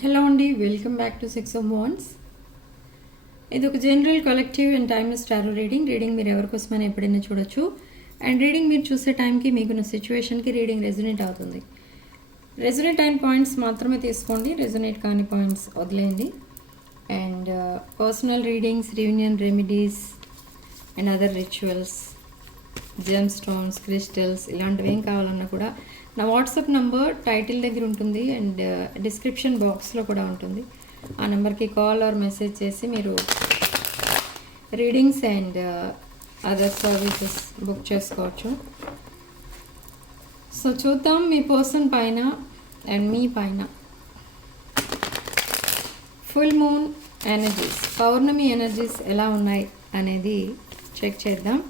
Hello అండి, welcome back to 6 of Wands. ఇది ఒక general collective and timeless tarot reading మీరు ఎవరికోసమైనా ఎప్పుడైనా చూడొచ్చు. అండ్ రీడింగ్ మీరు చూసే టైంకి మీకున్న సిచ్యువేషన్కి రీడింగ్ రెజొనేట్ అవుతుంది. రెజొనేట్ అయిన పాయింట్స్ మాత్రమే తీసుకోండి, రెజొనేట్ కాని పాయింట్స్ వదిలేయండి. And personal readings, reunion remedies and other rituals, gem stones, crystals ఇలాంటివి ఏం కావాలన్నా కూడా నా వాట్సాప్ నంబర్ టైటిల్ దగ్గర ఉంటుంది అండ్ డిస్క్రిప్షన్ బాక్స్లో కూడా ఉంటుంది. ఆ నెంబర్కి కాల్ ఆర్ మెసేజ్ చేసి మీరు readings and other services book చేసుకోవచ్చు. సో చూద్దాం మీ పర్సన్ పైన అండ్ మీ పైన ఫుల్ మూన్ ఎనర్జీస్, పౌర్ణమి ఎనర్జీస్ ఎలా ఉన్నాయి అనేది చెక్ చేద్దాం.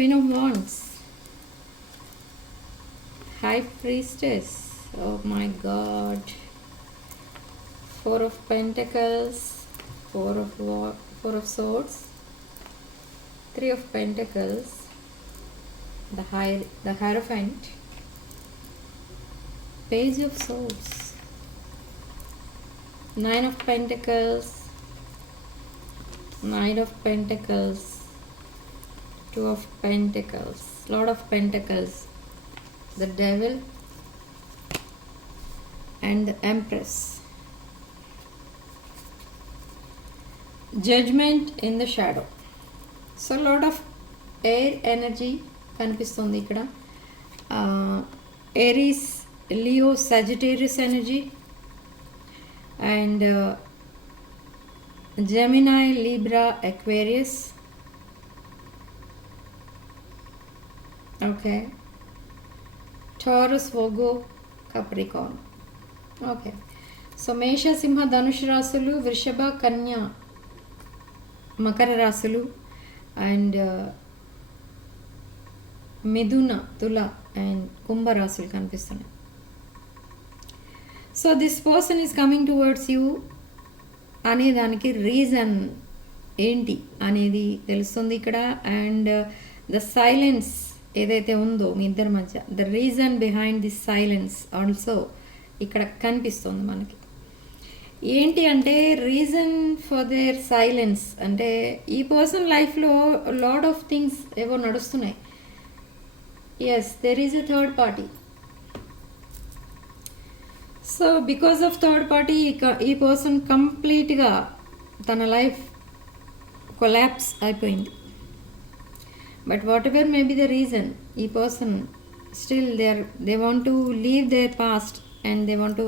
Queen of Wands, High Priestess, oh my god, Four of Pentacles, Four of Swords, Three of Pentacles, the Hierophant, Page of Swords, Nine of Pentacles, Knight of Pentacles, Two of Pentacles, Lord of Pentacles, the Devil and the Empress. Judgment in the shadow. So lot of air energy కనిపిస్తుంది ఇక్కడ. Aries, Leo, Sagittarius energy and Gemini, Libra, Aquarius. Okay, Taurus, Virgo, Capricorn. Okay, so Mesha, Simha, Dhanush రాశులు, వృషభ, కన్య, మకర రాశులు and మిథున, తుల and కుంభ రాశులు కనిపిస్తున్నాయి. So this person is coming towards you అనే దానికి రీజన్ ఏంటి అనేది తెలుస్తుంది ఇక్కడ. అండ్ ద సైలెన్స్ ఏదైతే ఉందో మీ ఇద్దరి మధ్య, the reason behind this silence also ఇక్కడ కనిపిస్తుంది మనకి. ఏంటి అంటే రీజన్ ఫర్ దేర్ సైలెన్స్ అంటే ఈ పర్సన్ లైఫ్లో లాట్ ఆఫ్ థింగ్స్ ఏవో నడుస్తున్నాయి. Yes, there is a third party. So because of third party ఈ పర్సన్ కంప్లీట్గా తన లైఫ్ కొలాప్స్ అయిపోయింది. But whatever may be the reason, ఈ person still they want to leave their past and they want to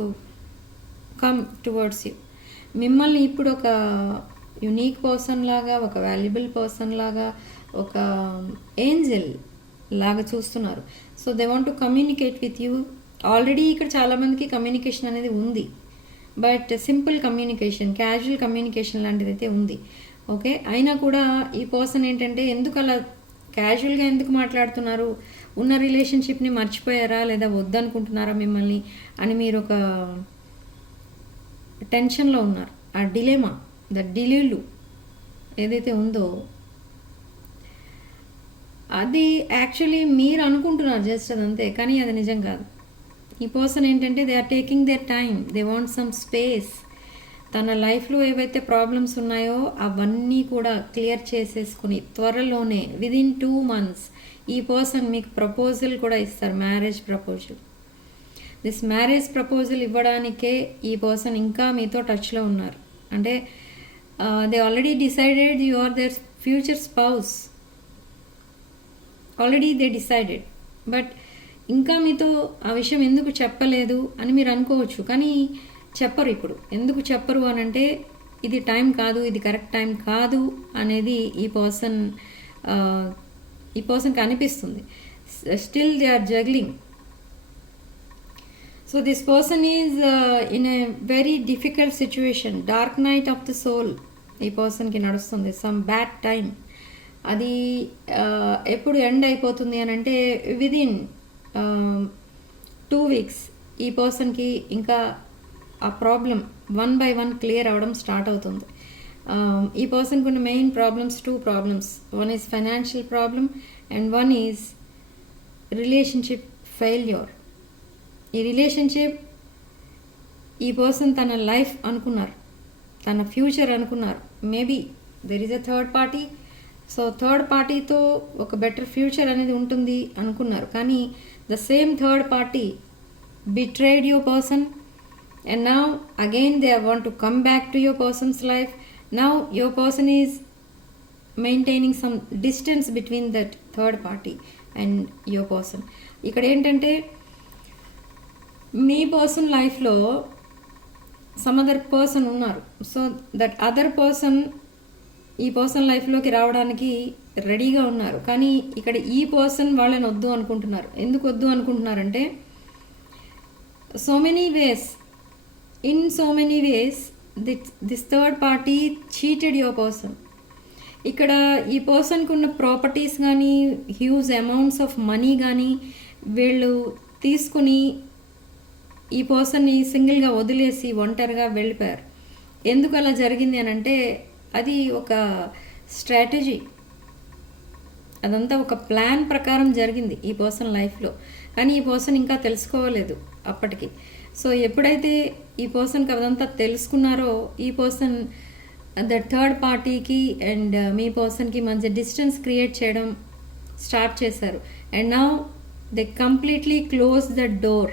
come towards you. మిమ్మల్ని ఇప్పుడు ఒక unique person లాగా, ఒక వాల్యుబుల్ పర్సన్ లాగా, ఒక ఏంజల్ లాగా చూస్తున్నారు. So they want to communicate with you. Already ఇక్కడ చాలామందికి కమ్యూనికేషన్ అనేది ఉంది, but simple communication, casual communication లాంటిది అయితే ఉంది. ఓకే, అయినా కూడా ఈ పర్సన్ ఏంటంటే ఎందుకు అలా క్యాజువల్గా ఎందుకు మాట్లాడుతున్నారు, ఉన్న రిలేషన్షిప్ని మర్చిపోయారా లేదా వద్దనుకుంటున్నారా మిమ్మల్ని అని మీరు ఒక టెన్షన్లో ఉన్నారు. ఆ డిలేమా, ద డిలీలు ఏదైతే ఉందో అది యాక్చువల్లీ మీరు అనుకుంటున్నారు జస్ట్ అదంతే, కానీ అది నిజం కాదు. ఈ పర్సన్ ఏంటంటే they are taking their time, they want some space. తన లైఫ్లో ఏవైతే ప్రాబ్లమ్స్ ఉన్నాయో అవన్నీ కూడా క్లియర్ చేసేసుకుని త్వరలోనే విదిన్ 2 months ఈ పర్సన్ మీకు ప్రపోజల్ కూడా ఇస్తారు, marriage proposal. This marriage proposal ఇవ్వడానికే ఈ పర్సన్ ఇంకా మీతో టచ్లో ఉన్నారు. అంటే they already decided you are their future spouse, already they decided. But ఇంకా మీతో ఆ విషయం ఎందుకు చెప్పలేదు అని మీరు అనుకోవచ్చు, కానీ చెప్పరు. ఇప్పుడు ఎందుకు చెప్పరు అని అంటే ఇది టైం కాదు, ఇది కరెక్ట్ టైం కాదు అనేది ఈ పర్సన్కి అనిపిస్తుంది. Still they are juggling. So this person is in a very difficult situation. Dark night of the soul ఈ పర్సన్కి నడుస్తుంది. Some bad time. అది ఎప్పుడు ఎండ్ అయిపోతుంది అని అంటే విదిన్ 2 weeks ఈ పర్సన్కి ఇంకా ఆ ప్రాబ్లం 1 by 1 క్లియర్ అవ్వడం స్టార్ట్ అవుతుంది. ఈ పర్సన్కి ఉన్న main problems, 2 problems. One is financial problem and one is relationship failure. ఈ రిలేషన్షిప్, ఈ పర్సన్ తన లైఫ్ అనుకున్నారు, తన ఫ్యూచర్ అనుకున్నారు. Maybe there is a third party. So third పార్టీతో ఒక బెటర్ ఫ్యూచర్ అనేది ఉంటుంది అనుకున్నారు. కానీ the same third party betrayed your person, and now again they want to come back to your person's life. Now your person is maintaining some distance between that third party and your person. ఇక్కడ ఏంటంటే మీ person లైఫ్లో some other person ఉన్నారు. So that other person ఈ person లైఫ్లోకి రావడానికి రెడీగా ఉన్నారు. కానీ ఇక్కడ ఈ పర్సన్ వాళ్ళని వద్దు అనుకుంటున్నారు. ఎందుకు వద్దు అనుకుంటున్నారంటే so many ways this third party cheated your person. ఇక్కడ ఈ పర్సన్కి ఉన్న ప్రాపర్టీస్ కానీ, హ్యూజ్ అమౌంట్స్ ఆఫ్ మనీ కానీ వీళ్ళు తీసుకుని ఈ పర్సన్ని సింగిల్గా వదిలేసి ఒంటరిగా వెళ్ళిపోయారు. ఎందుకు అలా జరిగింది అని అంటే అది ఒక స్ట్రాటజీ, అదంతా ఒక ప్లాన్ ప్రకారం జరిగింది ఈ పర్సన్ లైఫ్లో. కానీ ఈ పర్సన్ ఇంకా తెలుసుకోలేదు అప్పటికి. సో ఎప్పుడైతే ఈ పర్సన్కి అదంతా తెలుసుకున్నారో ఈ పర్సన్ ద థర్డ్ పార్టీకి అండ్ మీ పర్సన్కి మధ్య డిస్టెన్స్ క్రియేట్ చేయడం స్టార్ట్ చేశారు. And now they completely close the door.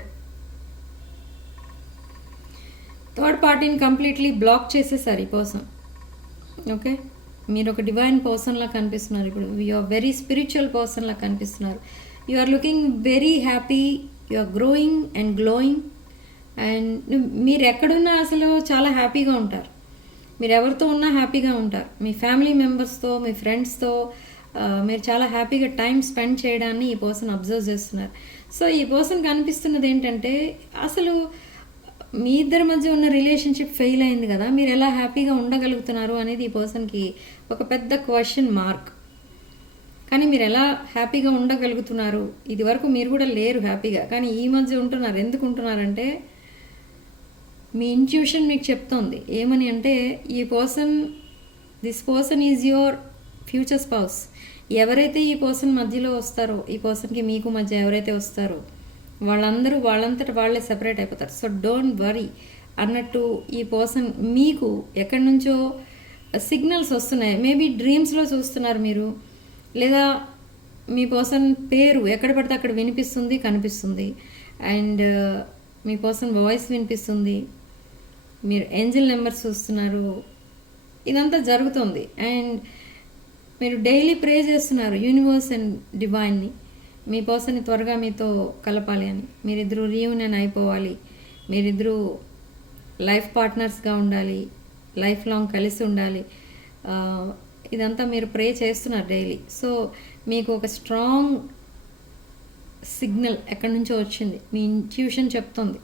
Third పార్టీని కంప్లీట్లీ బ్లాక్ చేసేసారు ఈ పర్సన్. ఓకే, మీరు ఒక డివైన్ పర్సన్లా కనిపిస్తున్నారు. ఇప్పుడు యు ఆర్ వెరీ స్పిరిచువల్ పర్సన్లా కనిపిస్తున్నారు. You are looking very happy, you are growing and glowing. And మీరు ఎక్కడున్నా అసలు చాలా హ్యాపీగా ఉంటారు. మీరు ఎవరితో ఉన్నా హ్యాపీగా ఉంటారు. మీ ఫ్యామిలీ మెంబర్స్తో, మీ ఫ్రెండ్స్తో మీరు చాలా హ్యాపీగా టైం స్పెండ్ చేయడాన్ని ఈ పర్సన్ అబ్జర్వ్ చేస్తున్నారు. సో ఈ పర్సన్ కనిపిస్తున్నది ఏంటంటే అసలు మీ ఇద్దరి మధ్య ఉన్న రిలేషన్షిప్ ఫెయిల్ అయింది కదా, మీరు ఎలా హ్యాపీగా ఉండగలుగుతున్నారు అనేది ఈ పర్సన్కి ఒక పెద్ద క్వశ్చన్ మార్క్. కానీ మీరు ఎలా హ్యాపీగా ఉండగలుగుతున్నారు? ఇది వరకు మీరు కూడా లేరు హ్యాపీగా, కానీ ఈ మధ్య ఉంటున్నారు. ఎందుకు ఉంటున్నారంటే మీ ఇంట్యూషన్ మీకు చెప్తోంది ఏమని అంటే this person is your future spouse. ఎవరైతే ఈ పర్సన్ మధ్యలో వస్తారో, ఈ పర్సన్కి మీకు మధ్య ఎవరైతే వస్తారో వాళ్ళందరూ వాళ్ళంతట వాళ్ళే సెపరేట్ అయిపోతారు. సో డోంట్ వరీ అన్నట్టు ఈ పర్సన్ మీకు ఎక్కడి నుంచో సిగ్నల్స్ వస్తున్నాయి. మేబీ డ్రీమ్స్లో చూస్తున్నారు మీరు, లేదా మీ పర్సన్ పేరు ఎక్కడ పడితే అక్కడ వినిపిస్తుంది, కనిపిస్తుంది. అండ్ మీ పర్సన్ వాయిస్ వినిపిస్తుంది, మీరు ఏంజల్ నెంబర్స్ చూస్తున్నారు. ఇదంతా జరుగుతుంది. అండ్ మీరు డైలీ ప్రే చేస్తున్నారు యూనివర్స్ అండ్ డివైన్ని, మీ పర్సన్ని త్వరగా మీతో కలపాలి అని. మీరిద్దరూ రీయూనియన్ అయిపోవాలి, మీరిద్దరూ లైఫ్ పార్ట్నర్స్గా ఉండాలి, లైఫ్ లాంగ్ కలిసి ఉండాలి. ఇదంతా మీరు ప్రే చేస్తున్నారు డైలీ. సో మీకు ఒక స్ట్రాంగ్ సిగ్నల్ ఎక్కడి నుంచో వచ్చింది. మీ ఇంట్యూషన్ చెప్తుంది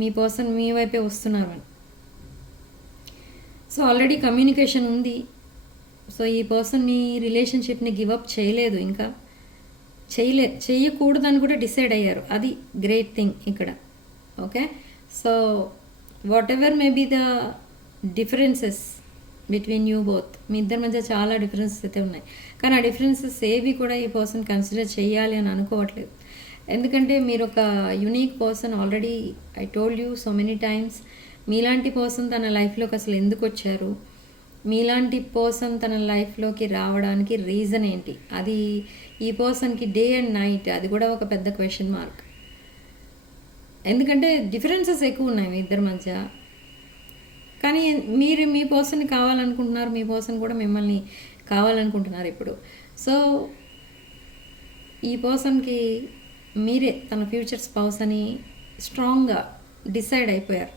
మీ పర్సన్ మీ వైపే వస్తున్నారు అని. సో ఆల్రెడీ కమ్యూనికేషన్ ఉంది. సో ఈ పర్సన్ని రిలేషన్షిప్ని గివప్ చేయలేదు, ఇంకా చేయకూడదని కూడా డిసైడ్ అయ్యారు. అది గ్రేట్ థింగ్ ఇక్కడ. Okay, so whatever may be the differences between you both, మీ ఇద్దరి మధ్య చాలా డిఫరెన్సెస్ అయితే ఉన్నాయి. కానీ ఆ డిఫరెన్సెస్ ఏవి కూడా ఈ పర్సన్ కన్సిడర్ చేయాలి అని అనుకోవట్లేదు. ఎందుకంటే మీరు ఒక unique person. Already I told you so many times, మీలాంటి పర్సన్ తన లైఫ్లోకి అసలు ఎందుకు వచ్చారు, మీలాంటి పర్సన్ తన లైఫ్లోకి రావడానికి రీజన్ ఏంటి, అది ఈ పర్సన్కి డే అండ్ నైట్ అది కూడా ఒక పెద్ద క్వశ్చన్ మార్క్. ఎందుకంటే డిఫరెన్సెస్ ఎక్కువ ఉన్నాయి మీ ఇద్దరి మధ్య. కానీ మీరు మీ పర్సన్ని కావాలనుకుంటున్నారు, మీ పర్సన్ కూడా మిమ్మల్ని కావాలనుకుంటున్నారు ఇప్పుడు. సో ఈ పర్సన్కి మీరే తన ఫ్యూచర్ స్పౌస్ అని స్ట్రాంగ్గా డిసైడ్ అయిపోయారు.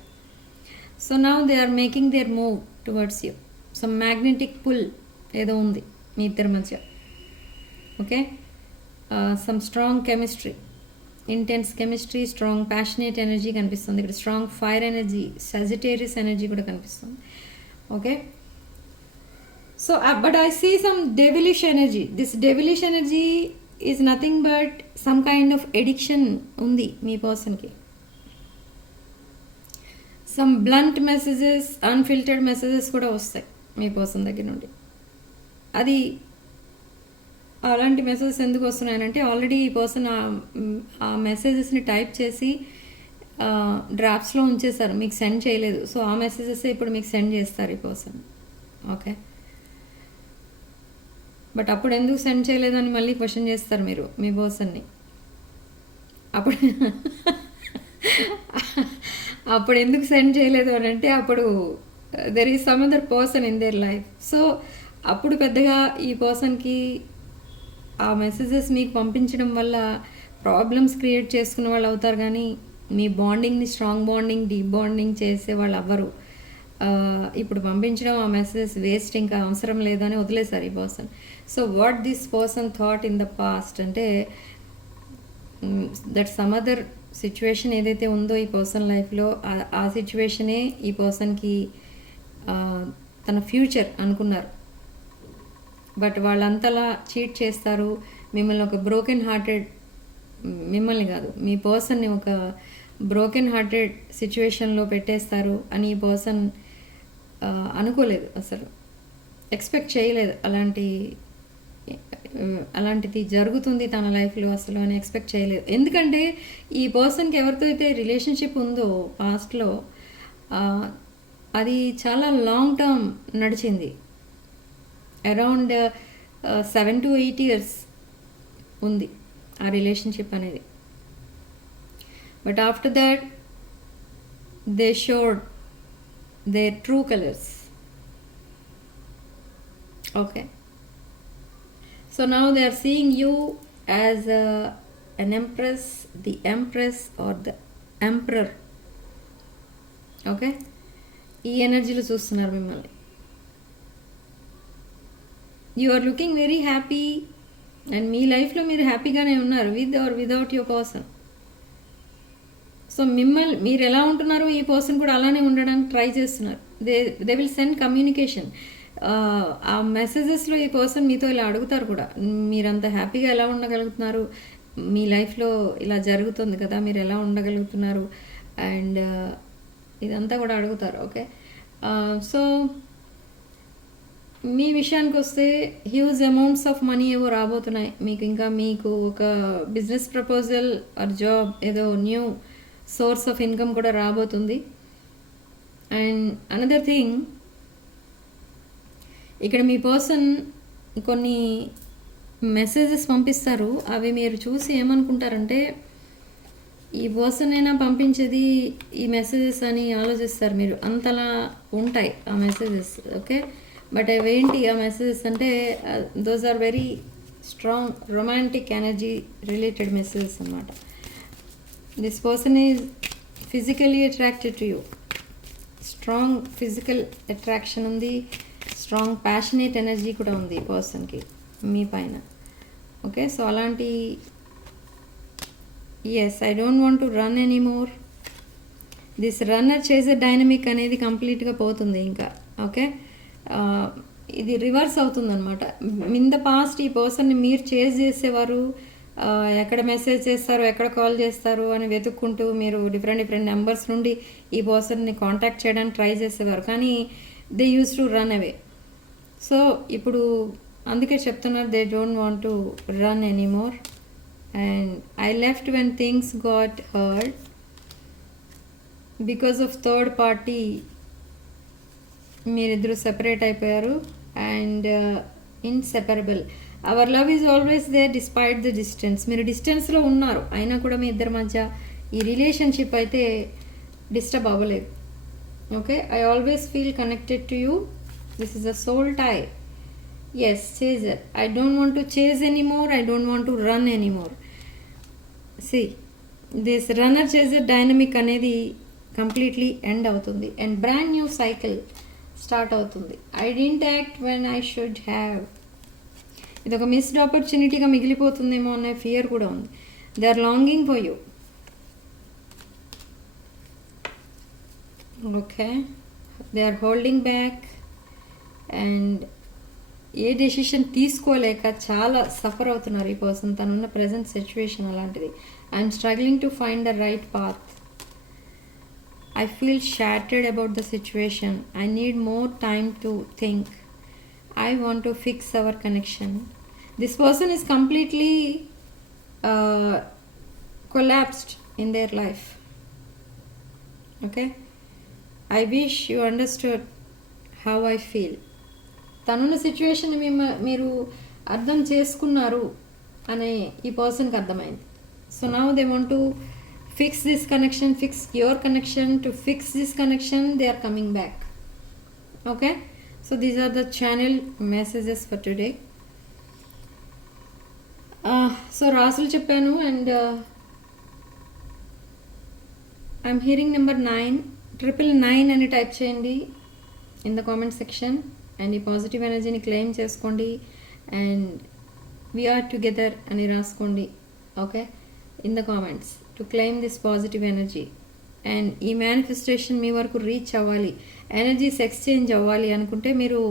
So now they are making their move towards you. So magnetic pull ఏదో ఉంది మీ ఇద్దరి మధ్య. Okay, some strong chemistry, intense chemistry, strong passionate energy కనిపిస్తుంది ఇక్కడ. Strong fire energy, Sagittarius energy కూడా కనిపిస్తుంది. Okay, so but I see some devilish energy. This devilish energy is nothing but some kind of addiction ఉంది మీ పర్సన్కి. Some blunt messages, unfiltered messages కూడా వస్తాయి మీ person దగ్గర నుండి. అది అలాంటి మెసేజెస్ ఎందుకు వస్తున్నాయనంటే ఆల్రెడీ ఈ పర్సన్ ఆ మెసేజెస్ని టైప్ చేసి డ్రాఫ్ట్స్లో ఉంచేశారు, మీకు సెండ్ చేయలేదు. సో ఆ మెసేజెస్ ఇప్పుడు మీకు సెండ్ చేస్తారు ఈ పర్సన్. ఓకే, బట్ అప్పుడు ఎందుకు సెండ్ చేయలేదు అని మళ్ళీ క్వశ్చన్ చేస్తారు మీరు మీ పర్సన్ని. అప్పుడు అప్పుడు ఎందుకు సెండ్ చేయలేదు అని అంటే అప్పుడు there is some other person in their life. So అప్పుడు పెద్దగా ఈ పర్సన్కి ఆ మెసేజెస్ మీకు పంపించడం వల్ల ప్రాబ్లమ్స్ క్రియేట్ చేసుకునే వాళ్ళు అవుతారు, కానీ మీ బాండింగ్ని స్ట్రాంగ్ బాండింగ్ డీప్ బాండింగ్ చేసే వాళ్ళు అవ్వరు. ఇప్పుడు పంపించడం ఆ మెసేజెస్ వేస్ట్, ఇంకా అవసరం లేదని వదిలేశారు ఈ person. So what this person thought in the past అంటే దట్ సమ్ అదర్ సిచ్యువేషన్ ఏదైతే ఉందో ఈ పర్సన్ లైఫ్లో ఆ సిచ్యువేషనే ఈ పర్సన్కి తన ఫ్యూచర్ అనుకున్నారు. బట్ వాళ్ళంతలా చీట్ చేస్తారు మిమ్మల్ని, ఒక బ్రోకెన్ హార్టెడ్, మిమ్మల్ని కాదు మీ పర్సన్ని ఒక బ్రోకెన్ హార్టెడ్ సిచ్యువేషన్లో పెట్టేస్తారు అని ఈ పర్సన్ అనుకోలేదు, అసలు ఎక్స్పెక్ట్ చేయలేదు. అలాంటిది జరుగుతుంది తన లైఫ్లో అసలు అని ఎక్స్పెక్ట్ చేయలేదు. ఎందుకంటే ఈ పర్సన్కి ఎవరితో అయితే రిలేషన్షిప్ ఉందో పాస్ట్లో అది చాలా లాంగ్ టర్మ్ నడిచింది, అరౌండ్ 7 to 8 years ఉంది ఆ రిలేషన్షిప్ అనేది. But after that they showed their true colours. Okay, so now they are seeing you as an empress, the empress or the emperor. Okay, ఈ ఎనర్జీలో చూస్తున్నారు మిమ్మల్ని. You are looking very happy and మీ లైఫ్లో మీరు హ్యాపీగానే ఉన్నారు with or without your person. So మీరు ఎలా ఉంటున్నారో ఈ పర్సన్ కూడా అలానే ఉండడానికి ట్రై చేస్తున్నారు. They will send communication. ఆ మెసేజెస్లో ఈ పర్సన్ మీతో ఇలా అడుగుతారు కూడా, మీరంత హ్యాపీగా ఎలా ఉండగలుగుతున్నారు, మీ లైఫ్లో ఇలా జరుగుతుంది కదా, మీరు ఎలా ఉండగలుగుతున్నారు, అండ్ ఇదంతా కూడా అడుగుతారు. ఓకే, సో మీ విషయానికి వస్తే హ్యూజ్ అమౌంట్స్ ఆఫ్ మనీ ఏవో రాబోతున్నాయి మీకు. ఇంకా మీకు ఒక బిజినెస్ ప్రపోజల్ ఆర్ జాబ్, ఏదో న్యూ సోర్స్ ఆఫ్ ఇన్కమ్ కూడా రాబోతుంది. అండ్ అనదర్ థింగ్, ఇక్కడ మీ పర్సన్ కొన్ని మెసేజెస్ పంపిస్తారు, అవి మీరు చూసి ఏమనుకుంటారంటే ఈ పర్సన్ అయినా పంపించేది ఈ మెసేజెస్ అని ఆలోచిస్తారు మీరు, అంతలా ఉంటాయి ఆ మెసేజెస్. ఓకే, బట్ అవేంటి ఆ మెసేజెస్ అంటే those are very strong romantic energy related messages అన్నమాట. This person is physically attracted to you, strong physical attraction ఉంది, స్ట్రాంగ్ ప్యాషనేట్ ఎనర్జీ కూడా ఉంది ఈ పర్సన్కి మీ పైన. ఓకే, సో అలాంటి yes, I don't want to run anymore, this runner చేసే డైనమిక్ అనేది కంప్లీట్గా పోతుంది ఇంకా. ఓకే, ఇది రివర్స్ అవుతుందన్నమాట. ఇన్ ద పాస్ట్ ఈ పర్సన్ని మీరు చేజ్ చేసేవారు, ఎక్కడ మెసేజ్ చేస్తారు, ఎక్కడ కాల్ చేస్తారు అని వెతుక్కుంటూ మీరు డిఫరెంట్ నెంబర్స్ నుండి ఈ పర్సన్ని కాంటాక్ట్ చేయడానికి ట్రై చేసేవారు, కానీ they use to run away. So ఇప్పుడు అందుకే చెప్తున్నారు, they don't want to run anymore. And I left when things got hard because of third party. మీరిద్దరు సెపరేట్ అయిపోయారు and inseparable. Our love is always there despite the distance. మీరు డిస్టెన్స్లో ఉన్నారు అయినా కూడా మీ ఇద్దరి మధ్య ఈ రిలేషన్షిప్ అయితే డిస్టర్బ్ అవ్వలేదు. Okay, I always feel connected to you. This is a soul tie. Yes, chaser. I don't want to chase anymore, I don't want to run anymore. See, this runner chaser dynamic అనేది completely end అవుతుంది and brand new cycle start అవుతుంది. I didn't act when I should have. ఇది ఒక missed ఆపర్చునిటీగా మిగిలిపోతుందేమో అనే fear కూడా ఉంది. They are longing for you. Okay, they are holding back and A decision తీసుకోలేక చాలా సఫర్ అవుతున్నారు ఈ పర్సన్. తనున్న ప్రజెంట్ సిచ్యువేషన్ అలాంటిది. I'm struggling to find the right path. I feel shattered about the situation. I need more time to think. I want to fix our connection. This person is completely collapsed in their life. Okay? I wish you understood how I feel. తనున్న situation మీరు అర్థం చేసుకున్నారు అనే ఈ పర్సన్కి అర్థమైంది. So now they want to fix this connection, fix your connection. To fix this connection, they are coming back. Okay, so these are the channel messages for today. So రాసులు చెప్పాను and I'm hearing number 9 అని type చేయండి in the comment section and ఈ positive ఎనర్జీని claim చేసుకోండి and we are together అని రాసుకోండి. Okay, in the comments to claim this positive energy. And ఈ మేనిఫెస్టేషన్ మీ వరకు రీచ్ అవ్వాలి, ఎనర్జీస్ ఎక్స్చేంజ్ అవ్వాలి అనుకుంటే మీరు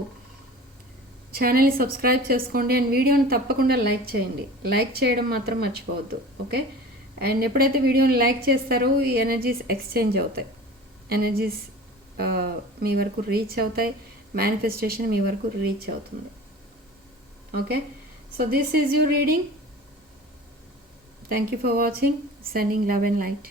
ఛానల్ని సబ్స్క్రైబ్ చేసుకోండి అండ్ వీడియోని తప్పకుండా లైక్ చేయండి. లైక్ చేయడం మాత్రం మర్చిపోవద్దు. ఓకే, అండ్ ఎప్పుడైతే వీడియోని లైక్ చేస్తారో ఈ ఎనర్జీస్ ఎక్స్చేంజ్ అవుతాయి, ఎనర్జీస్ మీ వరకు రీచ్ అవుతాయి, మేనిఫెస్టేషన్ మీ వరకు రీచ్ అవుతుంది. Okay, so this is your reading. Thank you for watching. Sending love and light.